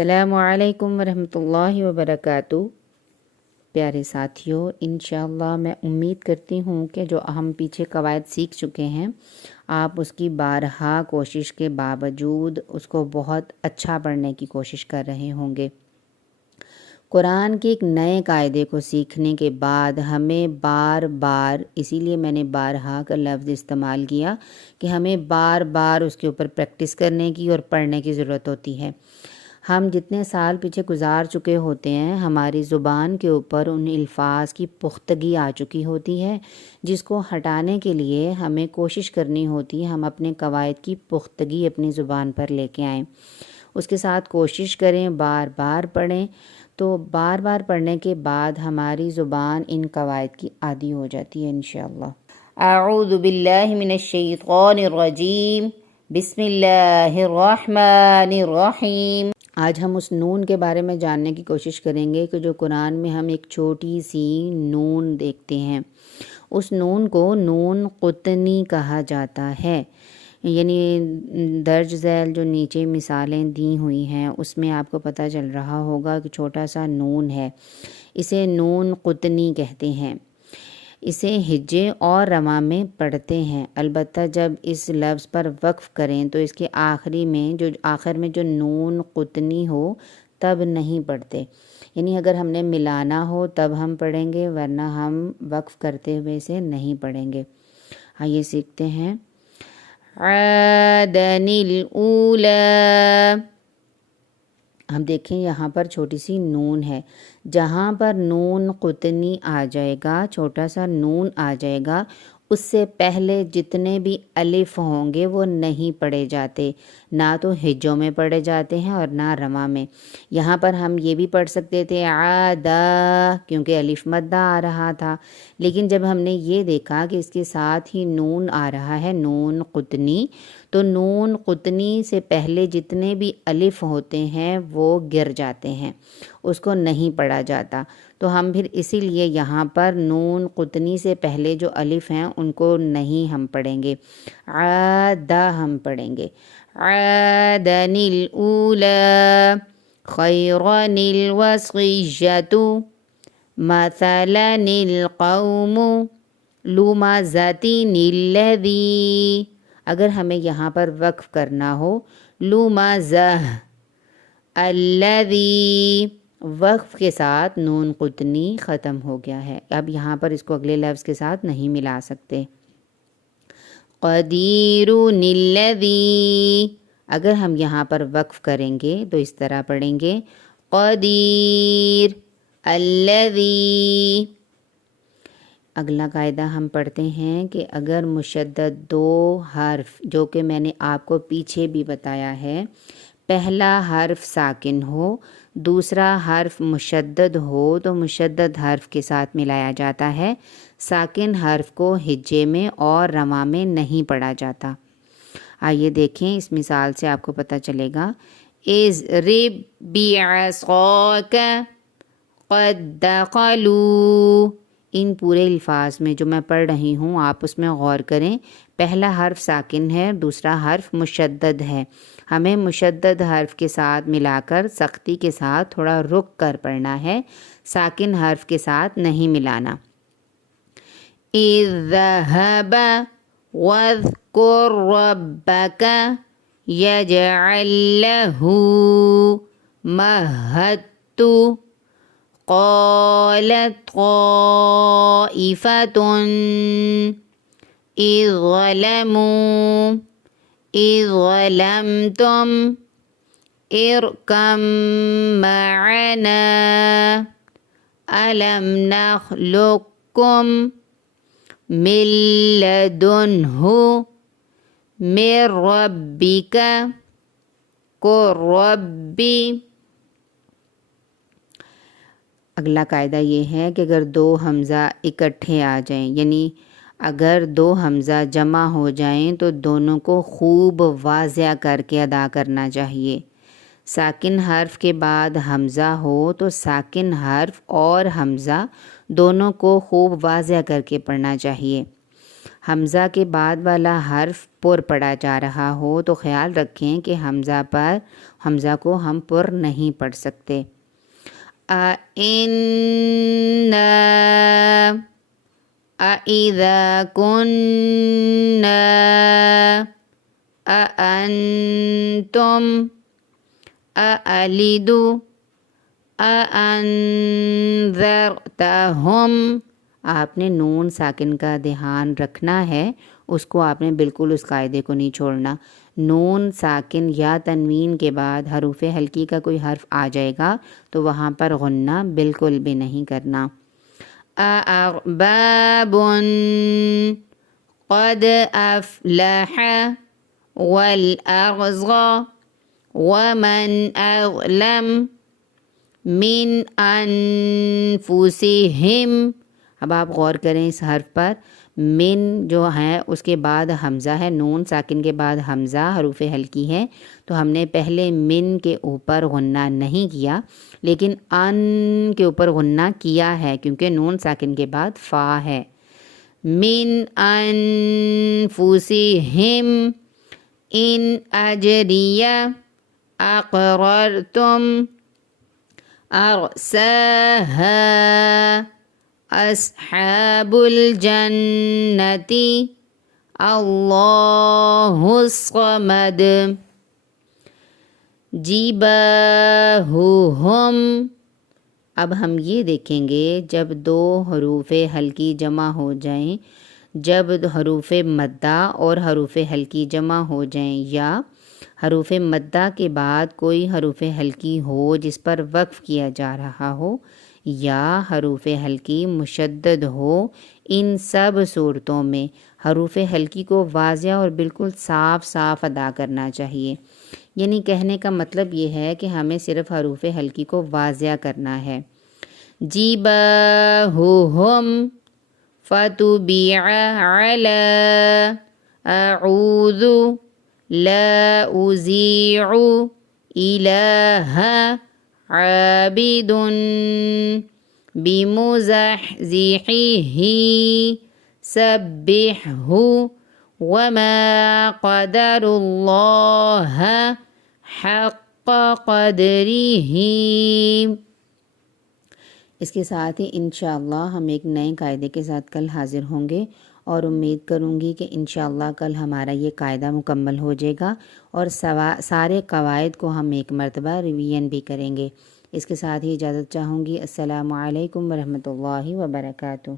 السلام علیکم ورحمۃ اللہ وبرکاتہ۔ پیارے ساتھیوں، انشاءاللہ میں امید کرتی ہوں کہ جو ہم پیچھے قواعد سیکھ چکے ہیں آپ اس کی بارہا کوشش کے باوجود اس کو بہت اچھا پڑھنے کی کوشش کر رہے ہوں گے۔ قرآن کے ایک نئے قاعدے کو سیکھنے کے بعد ہمیں بار بار، اسی لیے میں نے بارہا کا لفظ استعمال کیا، کہ ہمیں بار بار اس کے اوپر پریکٹس کرنے کی اور پڑھنے کی ضرورت ہوتی ہے۔ ہم جتنے سال پیچھے گزار چکے ہوتے ہیں ہماری زبان کے اوپر ان الفاظ کی پختگی آ چکی ہوتی ہے، جس کو ہٹانے کے لیے ہمیں کوشش کرنی ہوتی ہے ہم اپنے قواعد کی پختگی اپنی زبان پر لے کے آئیں، اس کے ساتھ کوشش کریں، بار بار پڑھیں، تو بار بار پڑھنے کے بعد ہماری زبان ان قواعد کی عادی ہو جاتی ہے انشاءاللہ۔ اعوذ باللہ من الشیطان الرجیم، بسم اللہ الرحمن الرحیم۔ آج ہم اس نون کے بارے میں جاننے کی کوشش کریں گے کہ جو قرآن میں ہم ایک چھوٹی سی نون دیکھتے ہیں، اس نون کو نون قطنی کہا جاتا ہے۔ یعنی درج ذیل جو نیچے مثالیں دی ہوئی ہیں اس میں آپ کو پتہ چل رہا ہوگا کہ چھوٹا سا نون ہے، اسے نون قطنی کہتے ہیں۔ اسے ہجے اور رواں میں پڑھتے ہیں، البتہ جب اس لفظ پر وقف کریں تو اس کے آخر میں جو نون قطنی ہو تب نہیں پڑھتے، یعنی اگر ہم نے ملانا ہو تب ہم پڑھیں گے، ورنہ ہم وقف کرتے ہوئے اسے نہیں پڑھیں گے۔ آئیے سیکھتے ہیں۔ عادن الاولی، ہم دیکھیں یہاں پر چھوٹی سی نون ہے، جہاں پر نون قطنی آ جائے گا، چھوٹا سا نون آ جائے گا، اس سے پہلے جتنے بھی الف ہوں گے وہ نہیں پڑھے جاتے، نہ تو ہجوں میں پڑھے جاتے ہیں اور نہ رواں میں۔ یہاں پر ہم یہ بھی پڑھ سکتے تھے عادا، کیونکہ الف مدہ آ رہا تھا، لیکن جب ہم نے یہ دیکھا کہ اس کے ساتھ ہی نون آ رہا ہے، نون قطنی، تو نون قطنی سے پہلے جتنے بھی الف ہوتے ہیں وہ گر جاتے ہیں، اس کو نہیں پڑھا جاتا، تو ہم پھر اسی لیے یہاں پر نون قطنی سے پہلے جو الف ہیں ان کو نہیں ہم پڑھیں گے، عادہ ہم پڑھیں گے۔ عادن الاولی خیرن الوصیۃ مثلا القوم لمزۃ الذی، اگر ہمیں یہاں پر وقف کرنا ہو لمزہ الذی، وقف کے ساتھ نون قطنی ختم ہو گیا ہے، اب یہاں پر اس کو اگلے لفظ کے ساتھ نہیں ملا سکتے۔ قدیر الذی، اگر ہم یہاں پر وقف کریں گے تو اس طرح پڑھیں گے قدیر الذی۔ اگلا قاعدہ ہم پڑھتے ہیں کہ اگر مشدد دو حرف، جو کہ میں نے آپ کو پیچھے بھی بتایا ہے، پہلا حرف ساکن ہو، دوسرا حرف مشدد ہو تو مشدد حرف کے ساتھ ملایا جاتا ہے، ساکن حرف کو ہجے میں اور رواں میں نہیں پڑھا جاتا۔ آئیے دیکھیں، اس مثال سے آپ کو پتہ چلے گا۔ اضرب بعصاک قد دخلوا، ان پورے الفاظ میں جو میں پڑھ رہی ہوں آپ اس میں غور کریں، پہلا حرف ساکن ہے، دوسرا حرف مشدد ہے، ہمیں مشدد حرف کے ساتھ ملا کر سختی کے ساتھ تھوڑا رک کر پڑھنا ہے، ساکن حرف کے ساتھ نہیں ملانا۔ اذهب واذكر ربك يجعل له مهدت قالت طائفة إذ ظلمتم اركم معنا ألم نخلقكم من لدنه من ربك قل ربي۔ اگلا قاعدہ یہ ہے کہ اگر دو حمزہ اکٹھے آ جائیں، یعنی اگر دو حمزہ جمع ہو جائیں تو دونوں کو خوب واضح کر کے ادا کرنا چاہیے۔ ساکن حرف کے بعد حمزہ ہو تو ساکن حرف اور حمزہ دونوں کو خوب واضح کر کے پڑھنا چاہیے۔ حمزہ کے بعد والا حرف پر پڑھا جا رہا ہو تو خیال رکھیں کہ حمزہ کو ہم پر نہیں پڑھ سکتے۔ اِنَّا اِذَا كُنَّا اَأَنْتُمْ اَأَلِدُ اَأَنذَرْتَهُمْ۔ آپ نے نون ساکن کا دھیان رکھنا ہے، اس کو آپ نے بالکل اس قاعدے کو نہیں چھوڑنا۔ نون ساکن یا تنوین کے بعد حروف ہلکی کا کوئی حرف آ جائے گا تو وہاں پر غنہ بالکل بھی نہیں کرنا۔ أَأَرْبَابٌ قَدْ أَفْلَحَ وَالْأَغْضَى وَمَنْ أَظْلَمُ مِنْ أَنفُسِهِمْ۔ اب آپ غور کریں اس حرف پر، من جو ہے اس کے بعد حمزہ ہے، نون ساکن کے بعد حمزہ حروف ہلکی ہے، تو ہم نے پہلے من کے اوپر غنہ نہیں کیا، لیکن ان کے اوپر غنہ کیا ہے کیونکہ نون ساکن کے بعد فا ہے۔ من انفسہم ان اجریہ اقررتم ارساہا اصحاب الجنت اللہ الصمد جباہہم۔ اب ہم یہ دیکھیں گے جب دو حروف ہلکی جمع ہو جائیں، جب حروف مدہ اور حروف ہلکی جمع ہو جائیں یا حروف مدہ کے بعد کوئی حروف ہلکی ہو جس پر وقف کیا جا رہا ہو یا حروف ہلکی مشدد ہو، ان سب صورتوں میں حروف ہلکی کو واضح اور بالکل صاف صاف ادا کرنا چاہیے۔ یعنی کہنے کا مطلب یہ ہے کہ ہمیں صرف حروف ہلکی کو واضح کرنا ہے۔ جِبَاہُہُمْ فَتُبِعَ عَلَىٰ أَعُوذُ لَا أُذِيعُ إِلَٰهَ عَابِدٌ بِمُزَحْزِحِهِ سَبِّحْهُ وَمَا قَدَرُوا اللَّهَ حَقَّ قَدْرِهِ۔ اس کے ساتھ ہی انشاءاللہ ہم ایک نئے قاعدے کے ساتھ کل حاضر ہوں گے، اور امید کروں گی کہ انشاءاللہ کل ہمارا یہ قاعدہ مکمل ہو جائے گا اور سارے قواعد کو ہم ایک مرتبہ ریویژن بھی کریں گے۔ اس کے ساتھ ہی اجازت چاہوں گی۔ السلام علیکم ورحمۃ اللہ وبرکاتہ۔